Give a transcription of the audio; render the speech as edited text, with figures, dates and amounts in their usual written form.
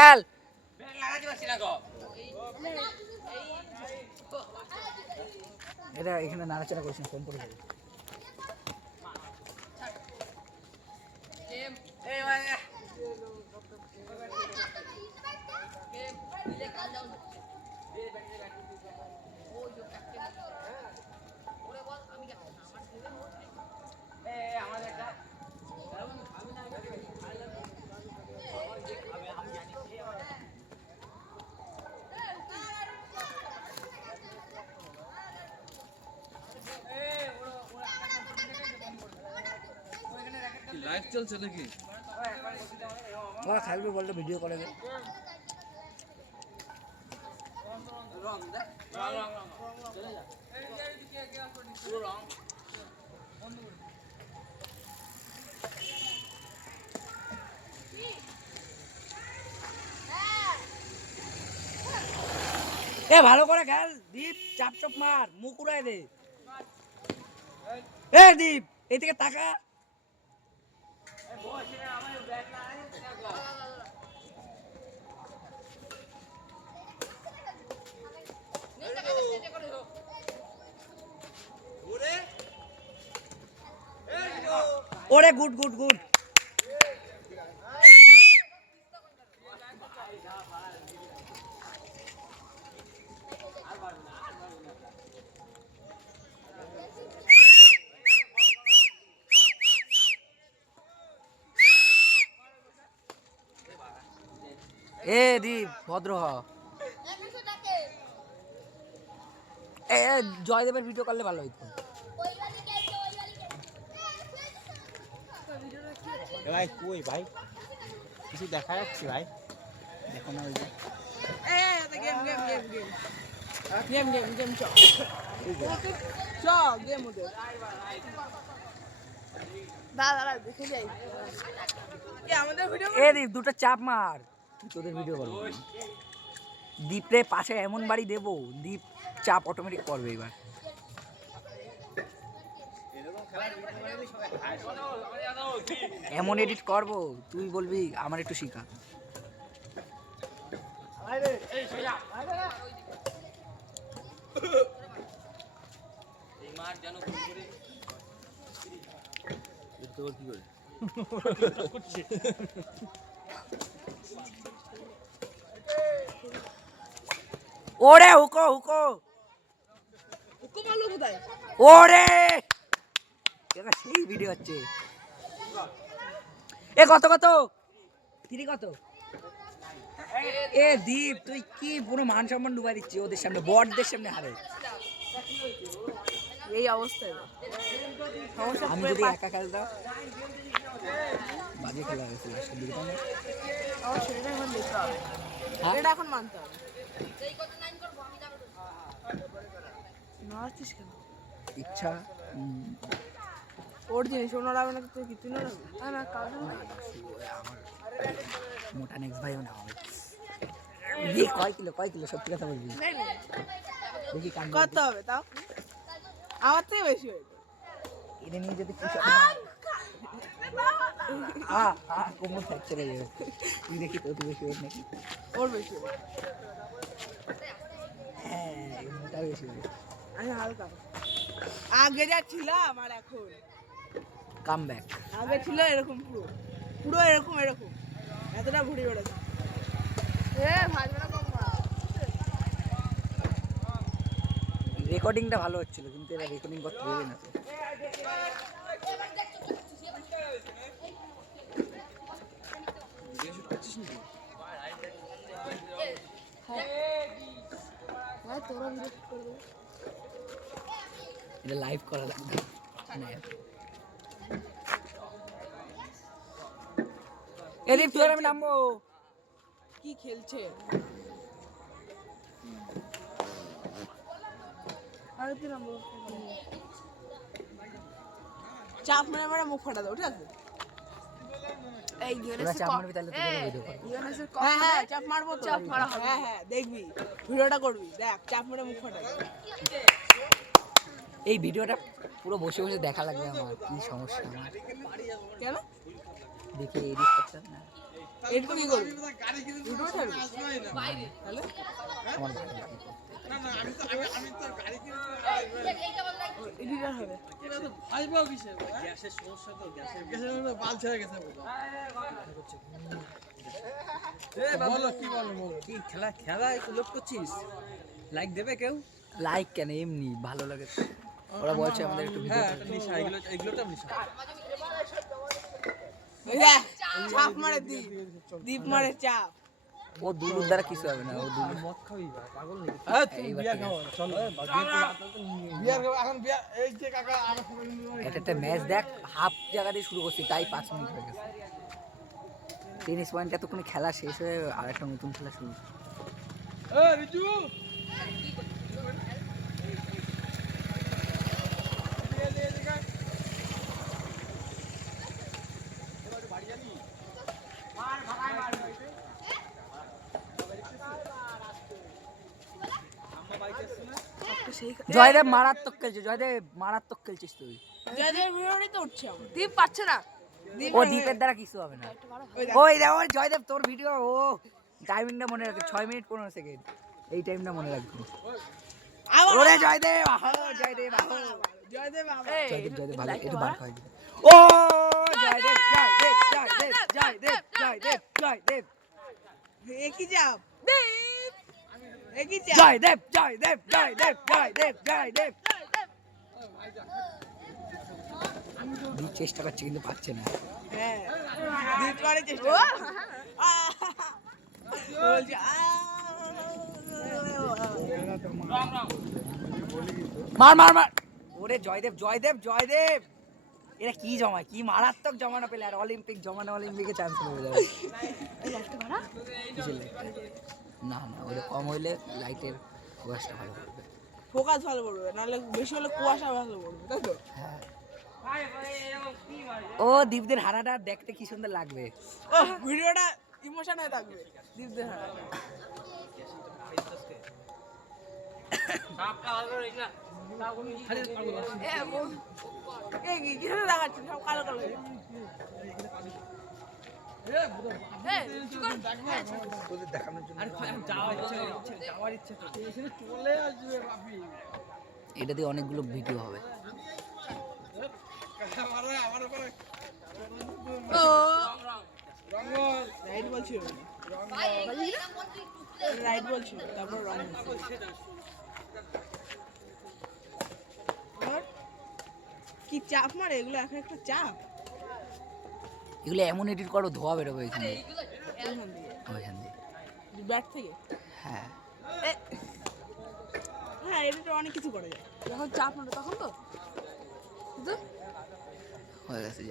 খেল এটা এখানে নাড়াচাড়া করছেন ফোন করে যাবে লাইভ চলছে নাকি ওরা খাইবে বললে ভিডিও করে দে এ ভালো করে খেল দীপ চাপ চাপ মার মুখ উড়াই দে এ দীপ এই থেকে টাকা ওরে গুড গুড গুড এ দীপ ভদ্র হ এ জয়দেবের ভিডিও করলে ভালো হইতো ভাই কই ভাই কিছু দেখা যাচ্ছে ভাই দেখো না ওই যে গেম চ গেম ওদের দাদা দেখে যাই আমাদের ভিডিও এ দীপ দুটো চাপ মার তোদের ভিডিও করবো দীপরে পাশে এমন বাড়ি দেবো দীপ চাপ অটোমেটিক করবে এবার এমন এডিট করবো তুই বলবি আমার একটু শিখা কি করে ওরে হুকো হুকো ভালো কোথায় ওরে এটা সেই ভিডিও হচ্ছে এ কত কত তিরি কত এ দীপ তুই কি পুরো মান সম্মান ডুবাই দিচ্ছি ওদের সামনে বড়দের সামনে হারে এই অবস্থায় আমি যদি একা খেলতাম বাজে খেলা হয়েছে লাস্টের দিকে তাই না? সেটা এখন দেখতে হবে হ্যাঁ? এটা এখন মানতে হবে নাড়ছিস কেন ইচ্ছা ওর জিনিস ওনার হবে না তুই কিছু না না কাজ আমার মোটা নেক্সট ভাইও না হবে দিয়ে কয় কিলো সত্যি কথা বলবি দেখি কান কত হবে তাও আমার থেকে বেশি হয়েছে এটা নিয়ে যদি কিছু কোমর ফ্র্যাকচার হয়ে যাবে তুই দেখি তো তুই বেশি হয়েছে নাকি ওর বেশি হবে হ্যাঁ মোটা বেশি হবে আমি হালকা আগে যা ছিলাম আর এখন কাম ব্যাক আগে ছিল এরকম পুরো পুরো এরকম এতটা ভুড়ি বেড়েছে রেকর্ডিংটা ভালো হচ্ছিল কিন্তু এরা রেকর্ডিং করতে দেবে না এটা লাইভ করা লাগবে এদিক তুই আর আমি নামবো কি খেলছে আরে তুই নামবো চাপ মেরে মেরে মুখ ফাটা দাও ঠিক আছে এই চাপ মারবি তাহলে তোকে ভিডিও করব হ্যাঁ চাপ মারবো চাপ মারা হবে হ্যাঁ দেখবি ভিডিওটা করবি দেখ চাপ মেরে মুখ ফাটা এই ভিডিওটা পুরো বসে বসে দেখা লাগবে আমার কি সমস্যা আমার কেন দেখে এডিট করতে না এটা কি করবি ইউটিউবে ছাড়বি তাহলে আমার ভাই এডিটর হবে গ্যাসের সমস্যা তো গ্যাসের বাল ছেড়ে গেছে বলো কি বলো কি খেলা লোড করছিস? লাইক দেবে কেউ? লাইক কেন, এমনি ভালো লাগে। ওরা বলছে আমাদের একটু ভিডিও হ্যাঁ নিশা এগুলো তো নিশা এই দেখ, চাপ মারে দীপ মারে চাপ। ও দুলুর দ্বারা কিছু হবে না, ও দুলু মদ খাবি পাগল নাকি হ্যাঁ, বিয়ার খাবো চলো বিয়ার খাবো এখন বিয়ার এই যে কাকা আমার একটা ম্যাচ দেখ, হাফ জায়গা দিয়ে শুরু করছি, তাই 5 মিনিট হয়ে গেছে। টেনিস পয়েন্ট এতক্ষণ খেলা শেষ হয়ে আর একটা নতুন খেলা শুরু। এ রিজু জয়দেব মারাত্মক খেলছে, জয়দেব মারাত্মক খেলছিস তুই। যাদের ভিডিওটাই তো উঠছে আমার। দীপ পাচ্ছে না। ও দ্বীপের দ্বারা কিছু হবে না। ওই দেখ ওর জয়দেব, তোর ভিডিও ও টাইমিংটা মনে রাখবে, 6 মিনিট 15 সেকেন্ড, এই টাইমটা মনে রাখবি। আবার ওরে জয়দেব আহো, জয়দেব আহো, জয়দেব বাবা। জয়দেব ভালো, একটু বার খাওয়াই দিবে। ও জয়দেব জয়দেব জয়দেব জয়দেব জয়দেব জয়দেব একই চাপ দীপ, একই চাপ জয়দেব জয়দেব জয়দেব জয়দেব জয়দেব। দীপ চেষ্টা করছে কিন্তু পাচ্ছে না। হ্যাঁ দীপ মারে চেষ্টা বলছি মার মার মার। ওরে জয়দেব জয়দেব জয়দেব, এরা কি জমায়, কি মারাত্মক জমানো পেলে, আর অলিম্পিক জমানো, অলিম্পিকে চান্স হয়ে যাবে। কিসের light? না না, ওটা কম হইলে লাইটের ফোকাসটা ভালো করবে। ফোকাস ভালো করবে, নাহলে বেশি হলে কুয়াশা ভালো করবে, তাই তো? হ্যাঁ। ও দীপদের হারাটা দেখতে কি সুন্দর লাগবে। ও ভিডিওটা ইমোশন হয়ে থাকবে দীপদের হারা। এই কি কিভাবে দেখাচ্ছিস সব কালো কালো? তোদের দেখানোর জন্য যাওয়ার ইচ্ছে তো চলে আসবে বাপি এটা দিয়ে অনেকগুলো ভিডিও হবে। আমার উপরে ও রঙ্গল রাইট বলছিল, রাইট বলছিল, তারপর রং কি চাপ মারে এগুলো, এখন একটা চাপ এগুলো এমন এডিট করো ধোয়া বেরোবে এখানে, ওইখান থেকে, ওইখান দিয়ে। ব্যাট থেকে। হ্যাঁ হ্যাঁ এটা অনেক কিছু করা যায়, যখন চাপ মারে তখন তো হয়ে গেছে।